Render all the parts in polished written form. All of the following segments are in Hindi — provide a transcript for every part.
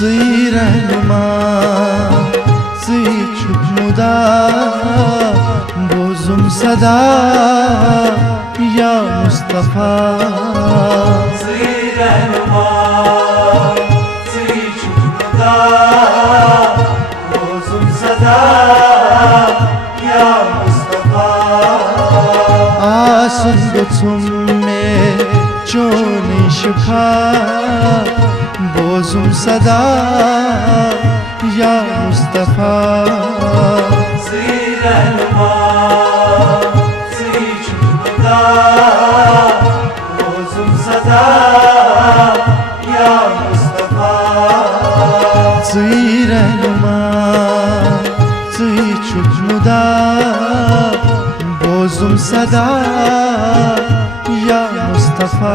सुई रहनुमा सुई छुपमुदा बोजुम सदा या मुस्तफा सुई रहनुमा सुई छुपमुदा बोजुम सदा या मुस्तफा आसन गुछुम में चोनी शुखा बोजुम सदा या मुस्तफा सुई रहनुमा सुई छुपमुदा बोजुम सदा या मुस्तफा सुई रहनुमा सुई छुपमुदा बोजुम सदा या मुस्तफा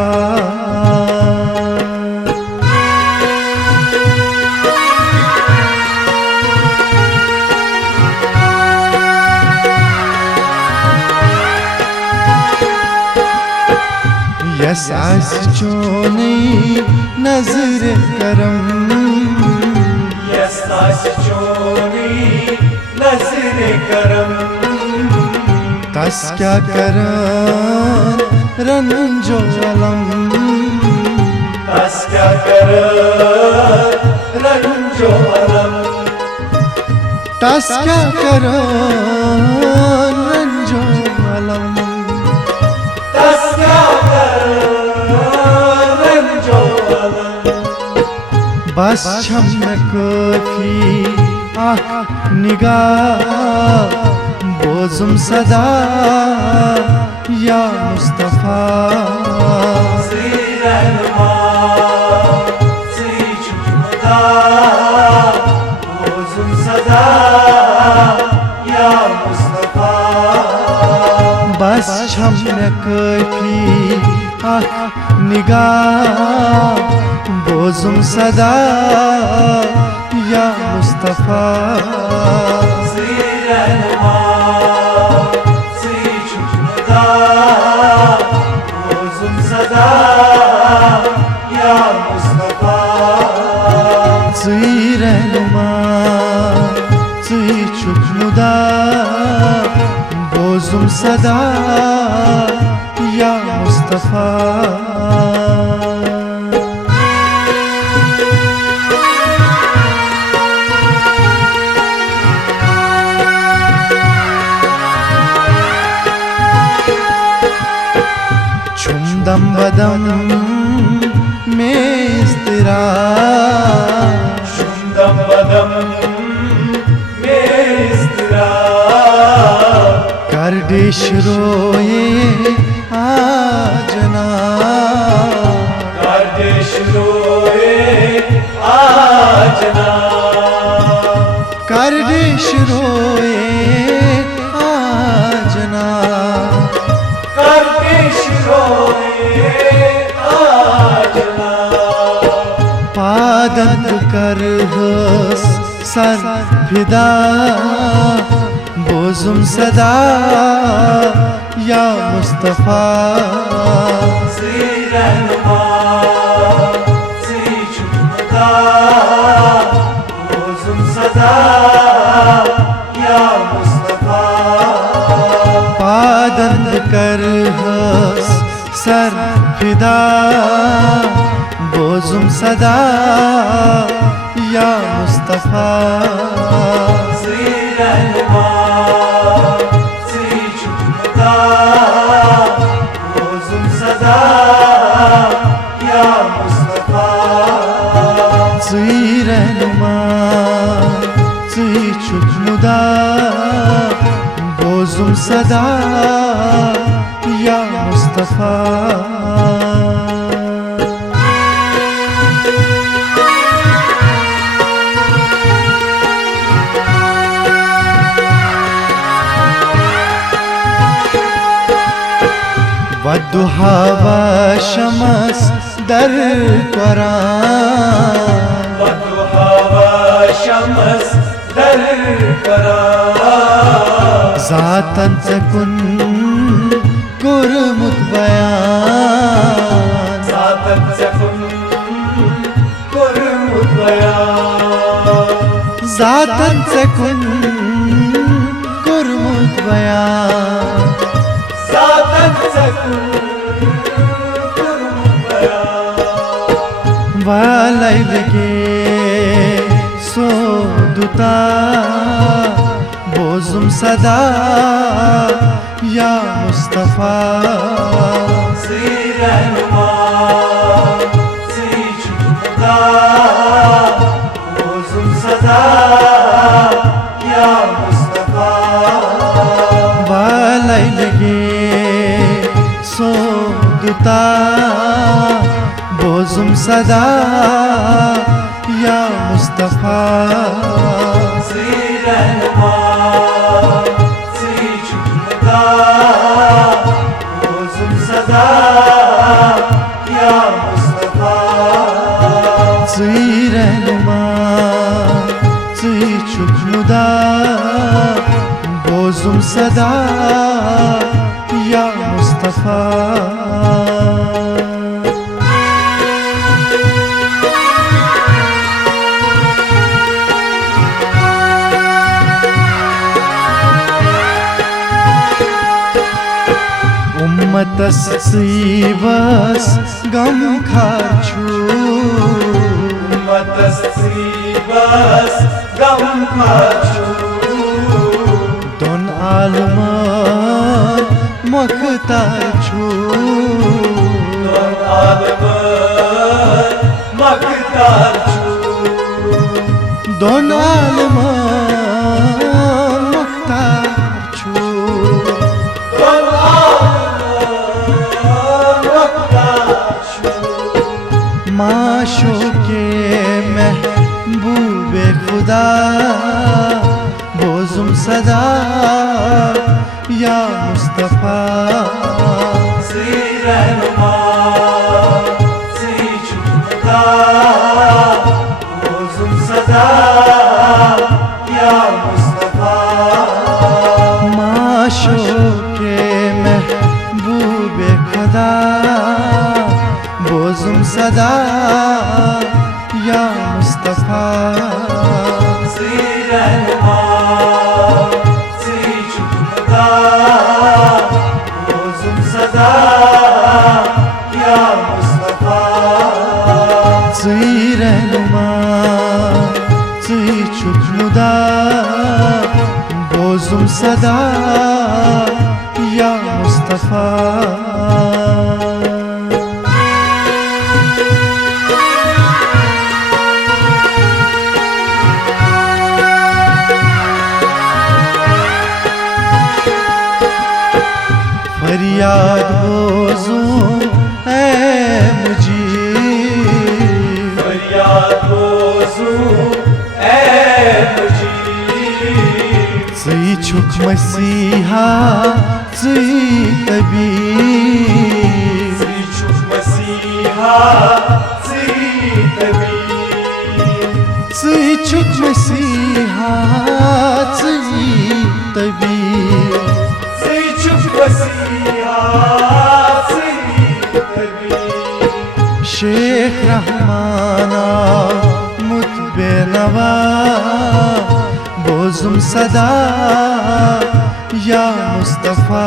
यसास चोनी नजर करम यसास चोनी नजर करम तस क्या करन रंजो अलम तस क्या करन रंजो अलम तस क्या करन रंजो अलम तस क्या करन रंजो अलम बस छम में काफी आँख निगाह बोजुम सदा या मुस्तफा सुई रहनुमा सुई छुपमुदा बोजुम सदा या मुस्तफा बस छम में काफी आँख निगाह बोजुम सदा या मुस्तफा सुई रहनुमा सुई छुपमुदा बोजुम सदा या मुस्तफा सुई रहनुमा सुई छुपमुदा बोजुम सदा या मुस्तफा दम बदम में इस्तिरा शुंदम बदम में इस्तिरा कर डिश रोए आजना कर डिश रोए आजना कर डिश रोए आजना कर डिश रोए आजना पादत कर हस सर फिदा बोजुम सदा या मुस्तफा सुई रहनुमा सुई छुपमुदा बोजुम सदा या मुस्तफा पादत कर हस सर फिदा बोजुम सदा या मुस्तफा सुई रहनुमा सुई छुपमुदा बोजुम सदा या मुस्तफा सुई रहनुमा सुई छुपमुदा बोजुम सदा या मुस्तफा वद्दुहा व शमस दर कुरान वद्दुहा व शमस दर कुरान ज़ातन सकुन कुरमुत बयान ज़ातन सकुन कुरमुत बयान जातांचे कुन कोरमुत बयान जातांचे कुन कोरमुत बयान वालायलगे सोदुता बोजुम सदा या मुस्तफा रहनुमा जुदा बोजुम सदा या मुस्तफा वालायलगे सोदुता बोजुम सदा या मुस्तफा रहनुमा जुदा बोजुम सदा या मुस्तफा रहनुमा चुकमुदा बोजुम सदा या मुस्तफा उम्मतस सीबस गम खाछु उम्मतस सीबस गम खाछु दोन आलमान मखताछु दोन आलमान मखताछु दोन आलमान मखताछु दोन आलमान मखताछु माशो के महबूबे खुदा बोजुम सदा या मुस्तफा रहनुमा जुदा बोजुम सदा या मुस्तफा माशो के महबूबे खुदा बोजुम सदा या मुस्तफा रहनुमा जुदा बोजुम सदा या मुस्तफा रहनुमा चुकमुदा बोजुम सदा या मुस्तफा फरियाद बोजूं ऐ मुजीब फरियाद बोजूं ऐ मुजीब ज़ई छुक मसीहा ज़ई तबीब छुक मसीहा तबीब ज़ई छुक मसीहा ज़ई तबीब शेख रहमाना मुतबे नवा बोजुम सदा या मुस्तफा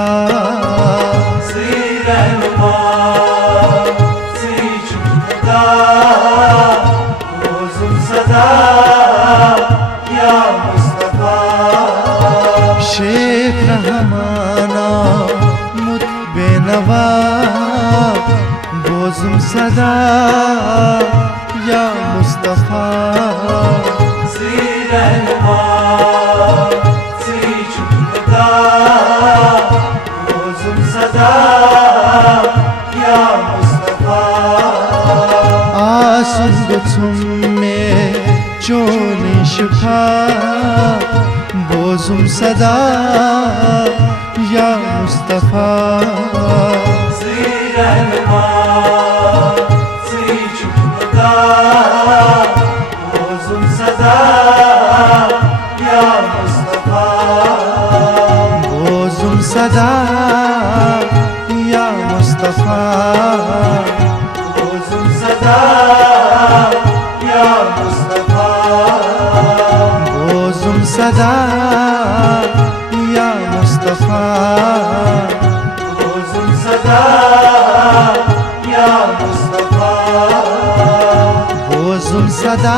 रहनुमा जुदा बोजुम सदा या मुस्तफा शेख रहमाना मुतबे नवा बोजुम सदा या मुस्तफा रहनुमा जुदा बोजुम सदा या मुस्तफा आसुन गुछुम में चोनी शिफा बोजुम सदा या मुस्तफा रहनुमा जुदा बोजुम सदा या मुस्तफा बोजुम सदा या मुस्तफा बोजुम सदा या मुस्तफा सदा या मुस्तफा रोज़ुम सदा या मुस्तफा रोज़ुम सदा